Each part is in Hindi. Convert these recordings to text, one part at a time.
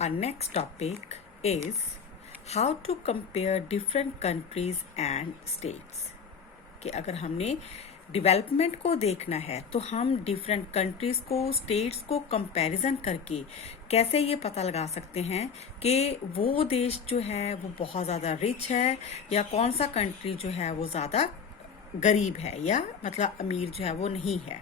Our next topic is how to compare different countries and states. कि अगर हमने डेवलपमेंट को देखना है तो हम डिफरेंट कंट्रीज को स्टेट्स को कंपैरिजन करके कैसे ये पता लगा सकते हैं कि वो देश जो है वो बहुत ज़्यादा रिच है या कौन सा कंट्री जो है वो ज़्यादा गरीब है या मतलब अमीर जो है वो नहीं है।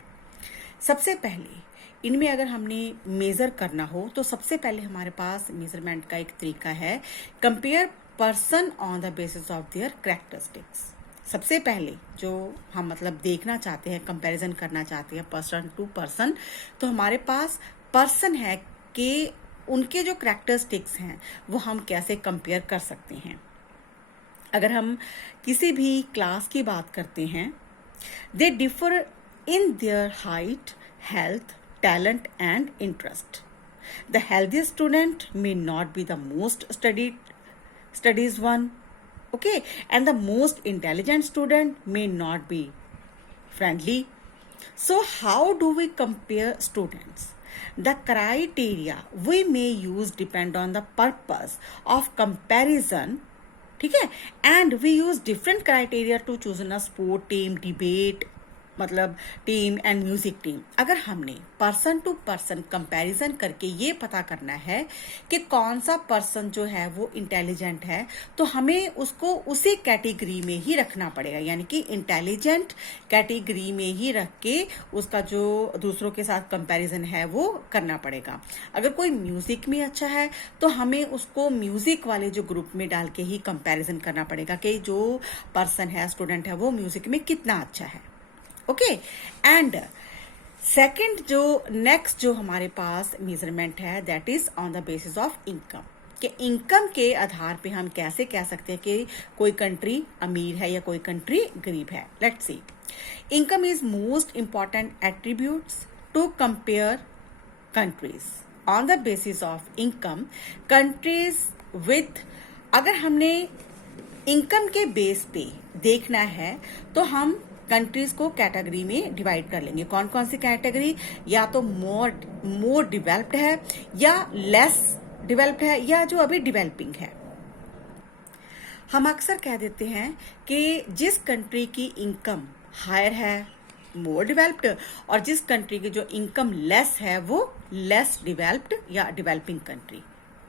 सबसे पहले इनमें अगर हमने मेज़र करना हो तो सबसे पहले हमारे पास मेजरमेंट का एक तरीका है compare person on the basis of their characteristics. सबसे पहले जो हम मतलब देखना चाहते हैं, कंपैरिजन करना चाहते हैं पर्सन टू पर्सन, तो हमारे पास पर्सन है कि उनके जो कैरेक्टरिस्टिक्स हैं वो हम कैसे कंपेयर कर सकते हैं। अगर हम किसी भी क्लास की बात करते हैं, they differ in their height, health, talent and interest. The healthiest student may not be the most studies one, okay, and the most intelligent student may not be friendly. So how do we compare students? The criteria we may use depend on the purpose of comparison. ठीक है, and we use different criteria to choose in a sport team, debate, मतलब टीम एंड म्यूजिक टीम। अगर हमने पर्सन टू पर्सन कंपैरिजन करके ये पता करना है कि कौन सा पर्सन जो है वो इंटेलिजेंट है, तो हमें उसको उसी कैटेगरी में ही रखना पड़ेगा, यानी कि इंटेलिजेंट कैटेगरी में ही रख के उसका जो दूसरों के साथ कंपैरिजन है वो करना पड़ेगा। अगर कोई म्यूजिक में अच्छा है तो हमें उसको म्यूजिक वाले जो ग्रुप में डाल के ही कंपैरिजन करना पड़ेगा कि जो पर्सन है, स्टूडेंट है, वो म्यूजिक में कितना अच्छा है। ओके, एंड सेकंड जो नेक्स्ट जो हमारे पास मेजरमेंट है that is on the basis of income. कि इनकम के आधार पे हम कैसे कह सकते हैं कि कोई कंट्री अमीर है या कोई कंट्री गरीब है। Let's see, income is most important attributes to compare countries. On the basis of income countries with, अगर हमने इनकम के बेस पे देखना है तो हम कंट्रीज को कैटेगरी में डिवाइड कर लेंगे। कौन कौन सी कैटेगरी? या तो मोर डेवलप्ड है, या लेस डेवलप्ड है, या जो अभी डेवलपिंग है। हम अक्सर कह देते हैं कि जिस कंट्री की इनकम हायर है मोर डेवलप्ड, और जिस कंट्री की जो इनकम लेस है वो लेस डेवलप्ड या डेवलपिंग कंट्री।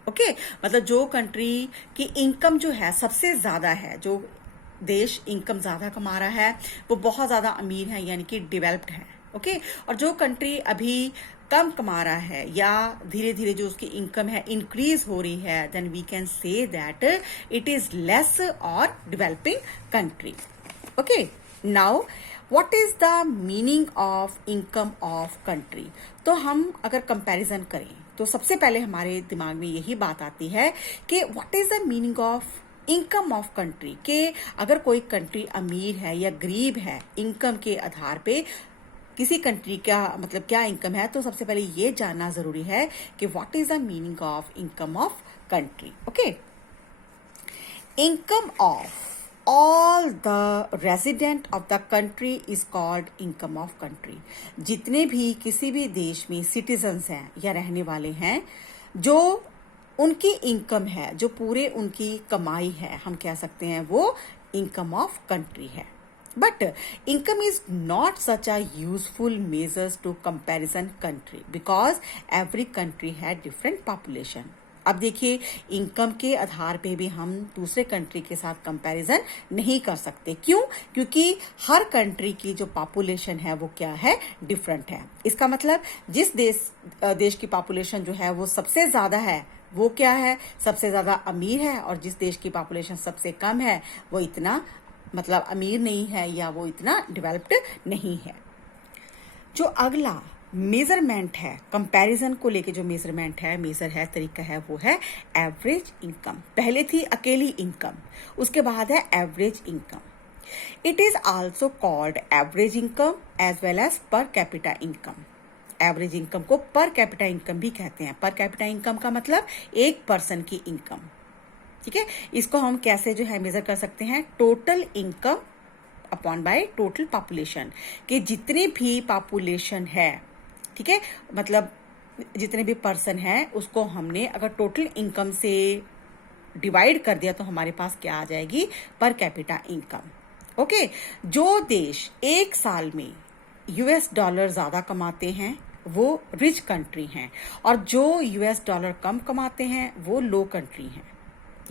ओके, मतलब जो कंट्री की इनकम जो है सबसे ज्यादा है, जो देश इनकम ज्यादा कमा रहा है वो बहुत ज्यादा अमीर है, यानी कि डेवलप्ड है। ओके, और जो कंट्री अभी कम कमा रहा है या धीरे धीरे जो उसकी इनकम है इंक्रीज हो रही है, then we can say that it is less और developing country. Okay, now what is the meaning of income of country? तो हम अगर कंपैरिजन करें तो सबसे पहले हमारे दिमाग में यही बात आती है कि what is the meaning of income of country. के अगर कोई कंट्री अमीर है या गरीब है, इनकम के आधार पे किसी कंट्री का मतलब क्या इनकम है, तो सबसे पहले ये जानना जरूरी है कि what is the meaning of income of country. Okay, income of all the resident of the country is called income of country. जितने भी किसी भी देश में सिटीजन्स हैं या रहने वाले हैं, जो उनकी इनकम है, जो पूरे उनकी कमाई है, हम कह सकते हैं वो इनकम ऑफ कंट्री है। But income is not such a useful measures to comparison country because every country है डिफरेंट पॉपुलेशन। अब देखिए, इनकम के आधार पे भी हम दूसरे कंट्री के साथ कंपैरिजन नहीं कर सकते। क्यों? क्योंकि हर कंट्री की जो पॉपुलेशन है वो क्या है, डिफरेंट है। इसका मतलब जिस देश की पॉपुलेशन जो है वो सबसे ज्यादा है वो क्या है, सबसे ज्यादा अमीर है, और जिस देश की पॉपुलेशन सबसे कम है वो इतना मतलब अमीर नहीं है या वो इतना डेवलप्ड नहीं है। जो अगला मेजरमेंट है कंपैरिजन को लेके, जो मेजरमेंट है, मेजर है, तरीका है, वो है एवरेज इनकम। पहले थी अकेली इनकम, उसके बाद है average income. It is also called average income as well as per capita income. Average income को पर कैपिटा इनकम भी कहते हैं। पर कैपिटा इनकम का मतलब एक पर्सन की इनकम। ठीक है, इसको हम कैसे जो है मेजर कर सकते हैं, total income upon by total population. कि जितनी भी पॉपुलेशन है, ठीक है, मतलब जितने भी पर्सन है उसको हमने अगर टोटल इनकम से डिवाइड कर दिया तो हमारे पास क्या आ जाएगी, पर कैपिटा इनकम। ओके, जो देश एक साल में यूएस डॉलर ज्यादा कमाते हैं वो रिच कंट्री हैं, और जो यूएस डॉलर कम कमाते हैं वो लो कंट्री हैं,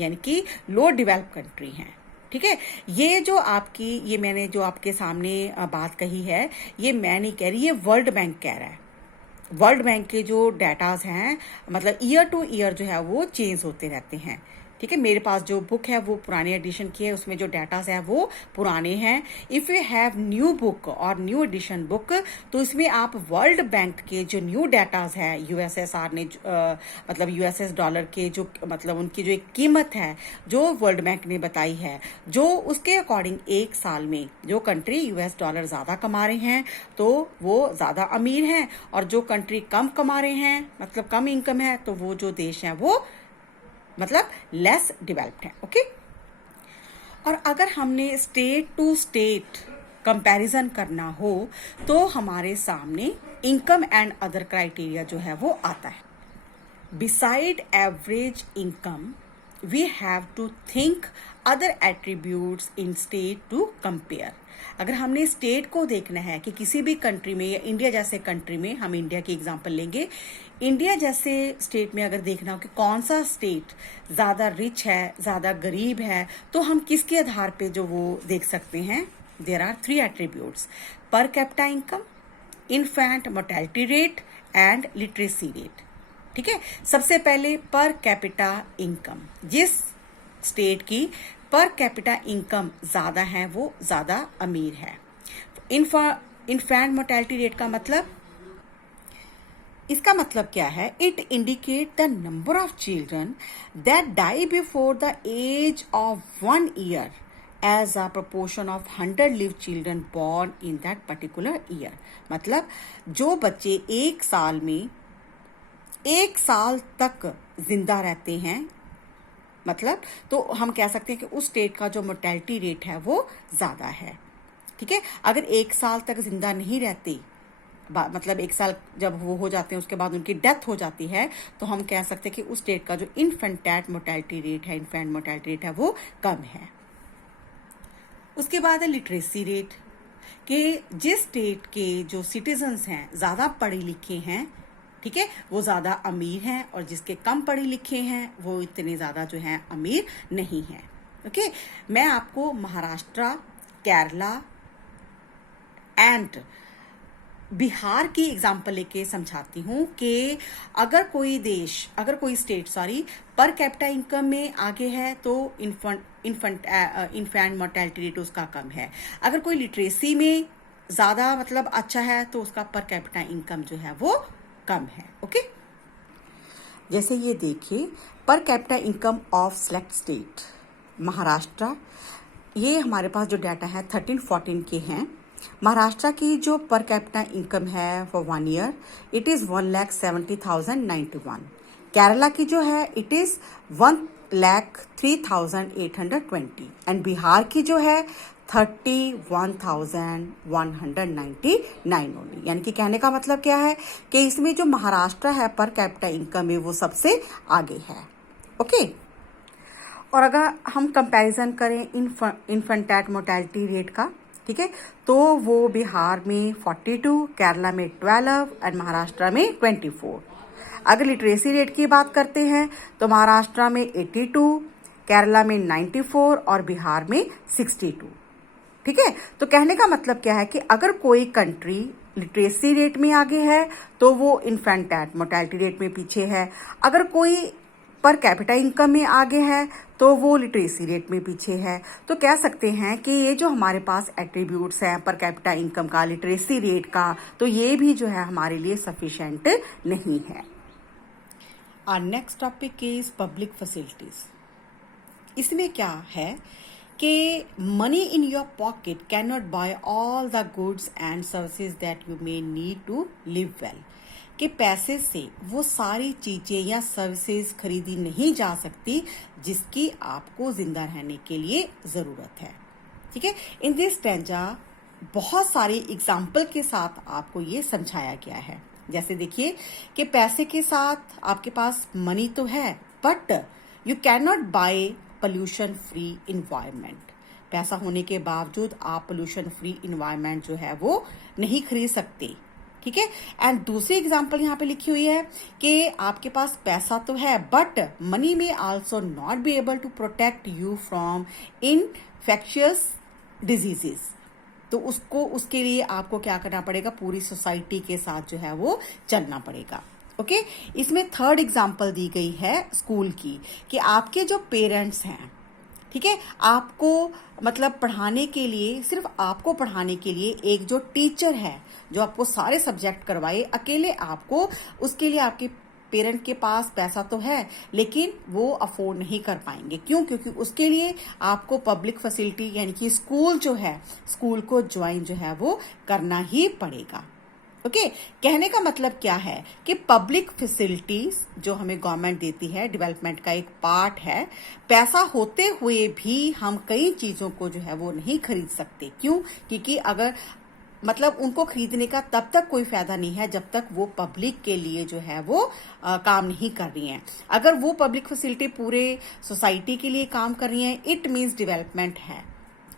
यानी कि लो डेवलप कंट्री हैं। ठीक है, ये जो आपकी, ये मैंने जो आपके सामने बात कही है, ये मैं नहीं कह रही, ये वर्ल्ड बैंक कह रहा है। वर्ल्ड बैंक के जो डाटाज हैं, मतलब ईयर टू ईयर जो है वो चेंज होते रहते हैं। ठीक है, मेरे पास जो बुक है वो पुराने एडिशन की है, उसमें जो डाटाज है वो पुराने हैं। If you have new book और न्यू एडिशन बुक, तो इसमें आप वर्ल्ड बैंक के जो न्यू डाटाज है, यूएसएसआर ने मतलब यूएसएस डॉलर के जो मतलब उनकी जो एक कीमत है जो वर्ल्ड बैंक ने बताई है, जो उसके अकॉर्डिंग एक साल में जो कंट्री यूएस डॉलर ज़्यादा कमा रहे हैं तो वो ज़्यादा अमीर हैं, और जो कंट्री कम कमा रहे हैं मतलब कम इनकम है तो वो जो देश हैं वो मतलब लेस डेवलप्ड है। ओके, और अगर हमने स्टेट टू स्टेट कंपैरिजन करना हो तो हमारे सामने इनकम एंड अदर क्राइटेरिया जो है वो आता है। Beside average income we have to think other attributes in state to compare. अगर हमने स्टेट को देखना है कि किसी भी कंट्री में, या इंडिया जैसे कंट्री में, हम इंडिया की एग्जांपल लेंगे, इंडिया जैसे स्टेट में अगर देखना हो कि कौन सा स्टेट ज़्यादा रिच है, ज़्यादा गरीब है, तो हम किसके आधार पे जो वो देख सकते हैं। There are 3 attributes: per capita income, infant mortality rate and literacy rate. ठीक है, सबसे पहले पर कैपिटा इनकम, जिस स्टेट की पर कैपिटा इनकम ज़्यादा है वो ज़्यादा अमीर है। इन्फेंट मोर्टेलिटी रेट का मतलब, इसका मतलब क्या है, it indicate the number of children that die before the age of 1 year as a proportion of 100 live children born in that particular year. मतलब जो बच्चे एक साल में 1 साल तक जिंदा रहते हैं, मतलब तो हम कह सकते हैं कि उस स्टेट का जो मोर्टेलिटी रेट है वो ज़्यादा है। ठीक है, अगर 1 साल तक जिंदा नहीं रहते, मतलब 1 साल जब वो हो जाते हैं उसके बाद उनकी डेथ हो जाती है, तो हम कह सकते हैं कि उस स्टेट का जो इन्फेंट मोर्टेलिटी रेट है, इन्फेंट मोर्टेलिटी रेट है वो कम है। उसके बाद है लिटरेसी रेट, कि जिस स्टेट के जो सिटीजन्स हैं ज़्यादा पढ़े लिखे हैं, ठीक है, वो ज़्यादा अमीर हैं, और जिसके कम पढ़े लिखे हैं वो इतने ज़्यादा जो हैं अमीर नहीं हैं। ओके, मैं आपको महाराष्ट्र, केरला एंड बिहार की एग्जाम्पल लेके समझाती हूँ कि अगर कोई स्टेट पर कैपिटा इनकम में आगे है तो इन्फेंट मोर्टेलिटी रेट उसका कम है। अगर कोई लिटरेसी में ज़्यादा मतलब अच्छा है तो उसका पर कैपिटा इनकम जो है वो कम है। ओके, जैसे ये देखिए, पर capita income of select state Maharashtra, ये हमारे पास जो डाटा है 13-14 के हैं। महाराष्ट्र की जो पर कैपिटा इनकम है for 1 year it is 1,70,091। Kerala की जो है इट इज़ 1,03,820 एंड बिहार की जो है 31,199 ओनली। यानी कि कहने का मतलब क्या है कि इसमें जो महाराष्ट्र है पर कैपिटा इनकम में वो सबसे आगे है। ओके, और अगर हम कंपैरिजन करें इन्फेंट मोर्टेलिटी रेट का, ठीक है, तो वो बिहार में 42, केरला में 12 और महाराष्ट्र में 24। अगर लिटरेसी रेट की बात करते हैं तो महाराष्ट्र में 82, केरला में 94 और बिहार में 62। ठीक है, तो कहने का मतलब क्या है कि अगर कोई कंट्री लिटरेसी रेट में आगे है तो वो इन्फेंट मोर्टेलिटी रेट में पीछे है, अगर कोई पर कैपिटा इनकम में आगे है तो वो लिटरेसी रेट में पीछे है। तो कह सकते हैं कि ये जो हमारे पास एट्रीब्यूट्स हैं पर कैपिटा इनकम का, लिटरेसी रेट का, तो ये भी जो है हमारे लिए सफिशिएंट नहीं है। Our next topic is public facilities. इसमें क्या है कि money in your pocket can not buy all the goods and services that you may need to live well, कि पैसे से वो सारी चीज़ें या सर्विसेज खरीदी नहीं जा सकती जिसकी आपको जिंदा रहने के लिए ज़रूरत है। ठीक है, इन दिस स्टैंजा बहुत सारी एग्जाम्पल के साथ आपको ये समझाया गया है। जैसे देखिए कि पैसे के साथ आपके पास मनी तो है, but you can not buy pollution free environment. पैसा होने के बावजूद आप पोल्यूशन फ्री इन्वायरमेंट जो है वो नहीं खरीद सकते, ठीक है। एंड दूसरी एग्जांपल यहाँ पे लिखी हुई है कि आपके पास पैसा तो है, but money may also not be able to protect you from infectious diseases. तो उसके लिए आपको क्या करना पड़ेगा, पूरी सोसाइटी के साथ जो है वो चलना पड़ेगा। ओके, इसमें थर्ड एग्जांपल दी गई है स्कूल की, कि आपके जो पेरेंट्स हैं, ठीक है, आपको मतलब पढ़ाने के लिए, सिर्फ आपको पढ़ाने के लिए एक जो टीचर है जो आपको सारे सब्जेक्ट करवाए अकेले आपको, उसके लिए आपके पेरेंट के पास पैसा तो है लेकिन वो अफोर्ड नहीं कर पाएंगे। क्यों? क्योंकि उसके लिए आपको पब्लिक फैसिलिटी यानी कि स्कूल जो है, स्कूल को ज्वाइन जो है वो करना ही पड़ेगा। ओके, कहने का मतलब क्या है कि पब्लिक फैसिलिटीज जो हमें गवर्नमेंट देती है, डेवलपमेंट का एक पार्ट है। पैसा होते हुए भी हम कई चीजों को जो है वो नहीं खरीद सकते। क्यों? क्योंकि अगर मतलब उनको खरीदने का तब तक कोई फायदा नहीं है जब तक वो पब्लिक के लिए जो है वो काम नहीं कर रही हैं। अगर वो पब्लिक फैसिलिटी पूरे सोसाइटी के लिए काम कर रही हैं, इट मीन्स डेवलपमेंट है।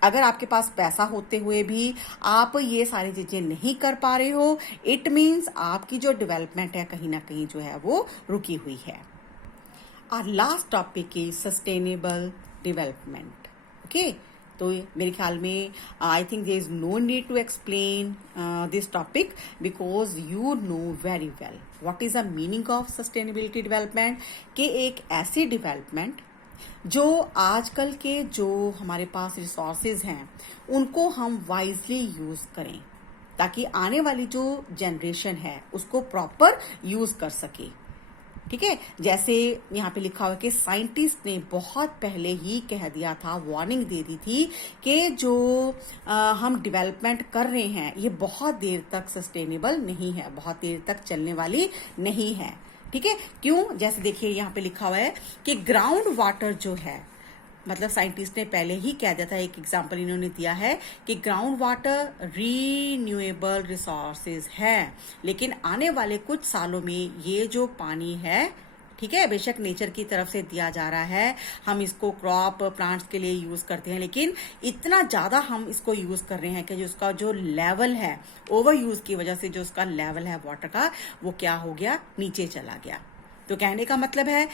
अगर आपके पास पैसा होते हुए भी आप ये सारी चीजें नहीं कर पा रहे हो, इट मीन्स आपकी जो डेवलपमेंट है कहीं ना कहीं जो है वो रुकी हुई है। Our last topic is sustainable development. Okay, तो मेरे ख्याल में I think there is no need to explain this topic because you know very well what is the meaning of sustainability development, कि एक ऐसी डेवलपमेंट जो आजकल के जो हमारे पास रिसोर्सेज हैं उनको हम वाइजली यूज करें ताकि आने वाली जो जनरेशन है उसको प्रॉपर यूज कर सके। ठीक है, जैसे यहाँ पे लिखा हुआ है कि साइंटिस्ट ने बहुत पहले ही कह दिया था, वार्निंग दे दी थी कि जो हम डेवलपमेंट कर रहे हैं ये बहुत देर तक सस्टेनेबल नहीं है, बहुत देर तक चलने वाली नहीं है। ठीक है, क्यों? जैसे देखिए यहाँ पे लिखा हुआ है कि ग्राउंड वाटर जो है, मतलब साइंटिस्ट ने पहले ही कह दिया था, एक एग्जांपल इन्होंने दिया है कि ग्राउंड वाटर रीन्यूएबल रिसोर्सेज है, लेकिन आने वाले कुछ सालों में ये जो पानी है, ठीक है, बेशक नेचर की तरफ से दिया जा रहा है, हम इसको क्रॉप प्लांट्स के लिए यूज करते हैं, लेकिन इतना ज्यादा हम इसको यूज कर रहे हैं कि जो उसका जो लेवल है, ओवर यूज की वजह से जो उसका लेवल है वाटर का, वो क्या हो गया, नीचे चला गया। तो कहने का मतलब है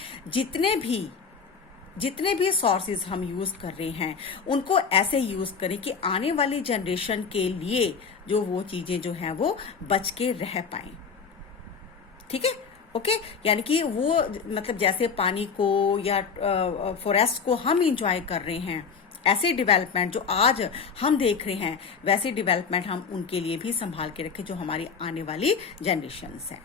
जितने भी सोर्सेज हम यूज कर रहे हैं उनको ऐसे यूज करें कि आने वाली जनरेशन के लिए जो वो चीजें जो हैं वो बच के रह पाएं। ठीक है, ओके, यानी कि वो मतलब जैसे पानी को या फॉरेस्ट को हम इंजॉय कर रहे हैं, ऐसे डेवलपमेंट जो आज हम देख रहे हैं वैसे डेवलपमेंट हम उनके लिए भी संभाल के रखें जो हमारी आने वाली जनरेशन्स हैं।